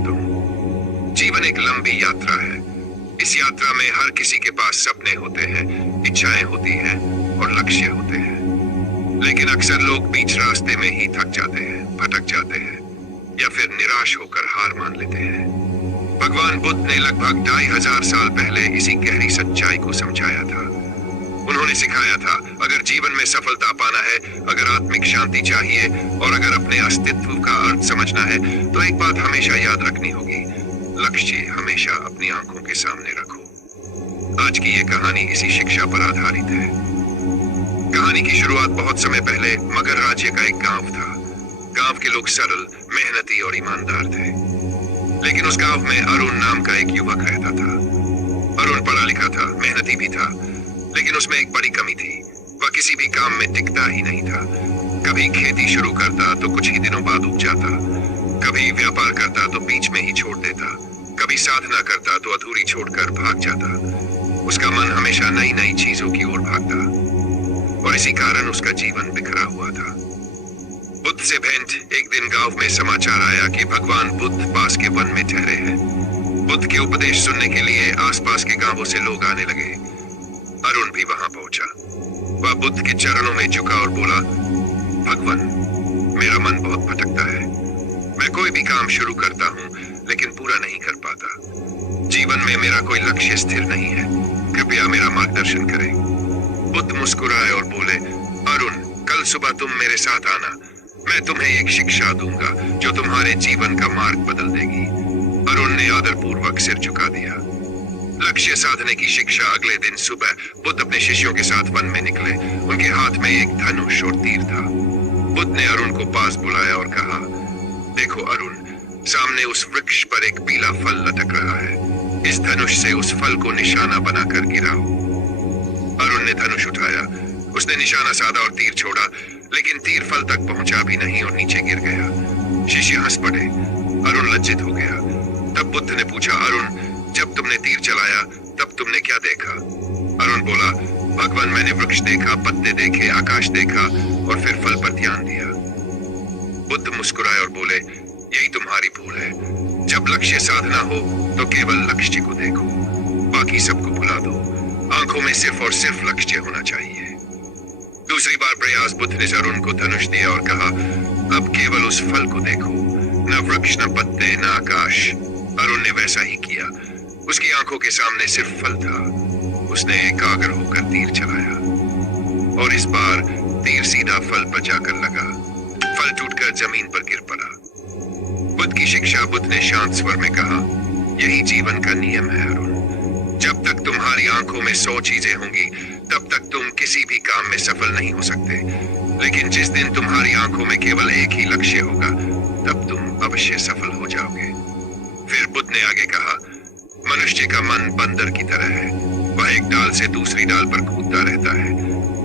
दोस्तों, जीवन एक लंबी यात्रा है। इस यात्रा में हर किसी के पास सपने होते हैं, इच्छाएं होती हैं और लक्ष्य होते हैं। लेकिन अक्सर लोग बीच रास्ते में ही थक जाते हैं, भटक जाते हैं या फिर निराश होकर हार मान लेते हैं। भगवान बुद्ध ने लगभग 2500 साल पहले इसी गहरी सच्चाई को समझाया था। उन्होंने सिखाया था, अगर जीवन में सफलता पाना है, अगर आत्मिक शांति चाहिए और अगर अपने अस्तित्व का अर्थ समझना है, तो एक बात हमेशा याद रखनी होगी, लक्ष्य हमेशा अपनी आंखों के सामने रखो। आज की ये कहानी इसी शिक्षा पर आधारित है। कहानी की शुरुआत बहुत समय पहले मगध राज्य का एक गांव था। गांव के लोग सरल, मेहनती और ईमानदार थे। लेकिन उस गांव में अरुण नाम का एक युवक रहता था। अरुण पढ़ा लिखा था, मेहनती भी था, लेकिन उसमें एक बड़ी कमी थी। वह किसी भी काम में टिकता ही नहीं था। कभी खेती शुरू करता तो कुछ ही दिनों बाद उब जाता, कभी व्यापार करता तो बीच में ही छोड़ देता, कभी साधना करता तो अधूरी छोड़कर भाग जाता। उसका मन हमेशा नई नई चीजों की ओर भागता और इसी कारण उसका जीवन बिखरा हुआ था। बुद्ध से भेंट। एक दिन गांव में समाचार आया कि भगवान बुद्ध पास के वन में ठहरे हैं। बुद्ध के उपदेश सुनने के लिए आसपास के गांवों से लोग आने लगे। अरुण भी वहां पहुंचा। वह बुद्ध के चरणों में झुका और बोला, भगवान, मेरा मन बहुत भटकता है। मैं कोई भी काम शुरू करता हूं लेकिन पूरा नहीं कर पाता। जीवन में मेरा कोई लक्ष्य स्थिर नहीं है। कृपया मेरा मार्गदर्शन करें। बुद्ध मुस्कुराए और बोले, अरुण, कल सुबह तुम मेरे साथ आना। मैं तुम्हें एक शिक्षा दूंगा जो तुम्हारे जीवन का मार्ग बदल देगी। अरुण ने आदरपूर्वक सिर झुका दिया। लक्ष्य साधने की शिक्षा। अगले दिन सुबह बुद्ध अपने शिष्यों के साथ वन में निकले। उनके हाथ में एक धनुष और तीर था। बुद्ध ने अरुण को पास बुलाया और कहा, देखो अरुण, सामने उस वृक्ष पर एक पीला फल लटक रहा है। इस धनुष से उस फल को निशाना बनाकर गिराओ। अरुण ने धनुष उठाया। उसने निशाना साधा और तीर छोड़ा, लेकिन तीर फल तक पहुंचा भी नहीं और नीचे गिर गया। शिष्य हंस पड़े। अरुण लज्जित हो गया। तब बुद्ध ने पूछा, अरुण, जब तुमने तीर चलाया तब तुमने क्या देखा? अरुण बोला, भगवान, मैंने वृक्ष देखा, पत्ते देखे, आकाश देखा और फिर फल पर ध्यान दिया। बुद्ध मुस्कुराए और बोले, यही तुम्हारी भूल है। जब लक्ष्य साधना हो तो केवल लक्ष्य को देखो, बाकी सबको भुला दो। आंखों में सिर्फ और सिर्फ लक्ष्य होना चाहिए। दूसरी बार प्रयास। बुद्ध ने अरुण को धनुष दिया और कहा, अब केवल उस फल को देखो, न वृक्ष, न पत्ते, न आकाश। अरुण ने वैसा ही किया। उसकी आंखों के सामने सिर्फ फल था। उसने एकाग्र होकर तीर चलाया और इस बार तीर सीधा फल पर जाकर लगा। फल टूटकर जमीन पर गिर पड़ा। बुद्ध की शिक्षा। बुद्ध ने शांत स्वर में कहा, यही जीवन का नियम है अरुण। जब तक तुम्हारी आंखों में 100 चीजें होंगी तब तक तुम किसी भी काम में सफल नहीं हो सकते। लेकिन जिस दिन तुम्हारी आंखों में केवल एक ही लक्ष्य होगा तब तुम अवश्य सफल हो जाओगे। फिर बुद्ध ने आगे कहा, मनुष्य का मन बंदर की तरह है। वह एक डाल से दूसरी डाल पर कूदता रहता है।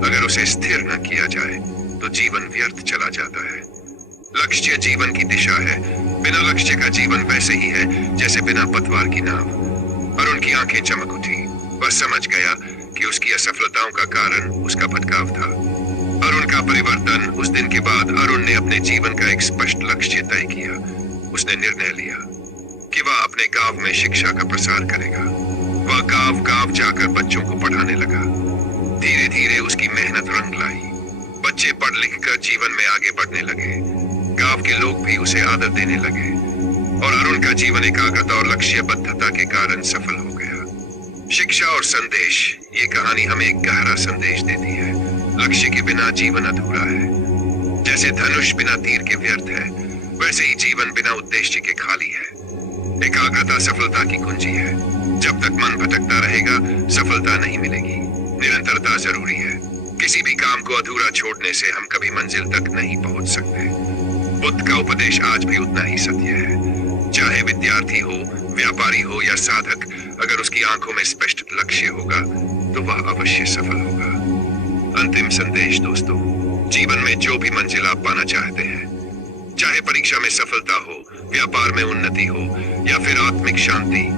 अगर उसे स्थिर न किया जाए तो जीवन व्यर्थ चला जाता है। लक्ष्य जीवन की दिशा है। बिना लक्ष्य का जीवन वैसे ही है जैसे बिना पतवार की नाव। अरुण की आंखें चमक उठी। वह समझ गया कि उसकी असफलताओं का कारण उसका भटकाव था। अरुण का परिवर्तन। उस दिन के बाद अरुण ने अपने जीवन का एक स्पष्ट लक्ष्य तय किया। उसने निर्णय लिया कि वह अपने गांव में शिक्षा का प्रसार करेगा। वह गांव गांव जाकर बच्चों को पढ़ाने लगा। धीरे धीरे उसकी मेहनत रंग लाई। बच्चे पढ़ लिख कर जीवन में आगे बढ़ने लगे। गांव के लोग भी उसे आदर देने लगे और अरुण का जीवन एकाग्रता और लक्ष्यबद्धता के कारण सफल हो गया। शिक्षा और संदेश। ये कहानी हमें एक गहरा संदेश देती है। लक्ष्य के बिना जीवन अधूरा है। जैसे धनुष बिना तीर के व्यर्थ है, वैसे ही जीवन बिना उद्देश्य के खाली है। एकाग्रता सफलता की कुंजी है। जब तक मन भटकता रहेगा सफलता नहीं मिलेगी। निरंतरता जरूरी है। किसी भी काम को अधूरा छोड़ने से हम कभी मंजिल तक नहीं पहुंच सकते। बुद्ध का उपदेश आज भी उतना ही सत्य है। चाहे विद्यार्थी हो, व्यापारी हो या साधक, अगर उसकी आंखों में स्पष्ट लक्ष्य होगा तो वह अवश्य सफल होगा। अंतिम संदेश दोस्तों, जीवन में जो भी मंजिल आप पाना चाहते हैं, चाहे परीक्षा में सफलता हो, व्यापार में उन्नति हो या फिर आत्मिक शांति,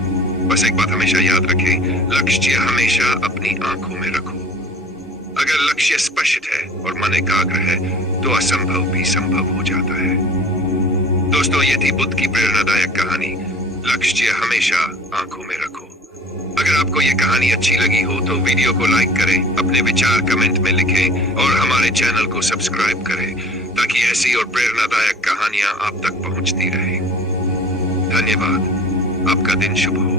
बस एक बात हमेशा याद रखें, लक्ष्य हमेशा अपनी आंखों में रखो। अगर लक्ष्य स्पष्ट है और मन एकाग्र है तो असंभव भी संभव हो जाता है। दोस्तों, ये थी बुद्ध की प्रेरणादायक कहानी लक्ष्य हमेशा आंखों में रखो। अगर आपको ये कहानी अच्छी लगी हो तो वीडियो को लाइक करें, अपने विचार कमेंट में लिखें और हमारे चैनल को सब्सक्राइब करें ताकि ऐसी और प्रेरणादायक कहानियां आप तक पहुंचती रहें। धन्यवाद। आपका दिन शुभ हो।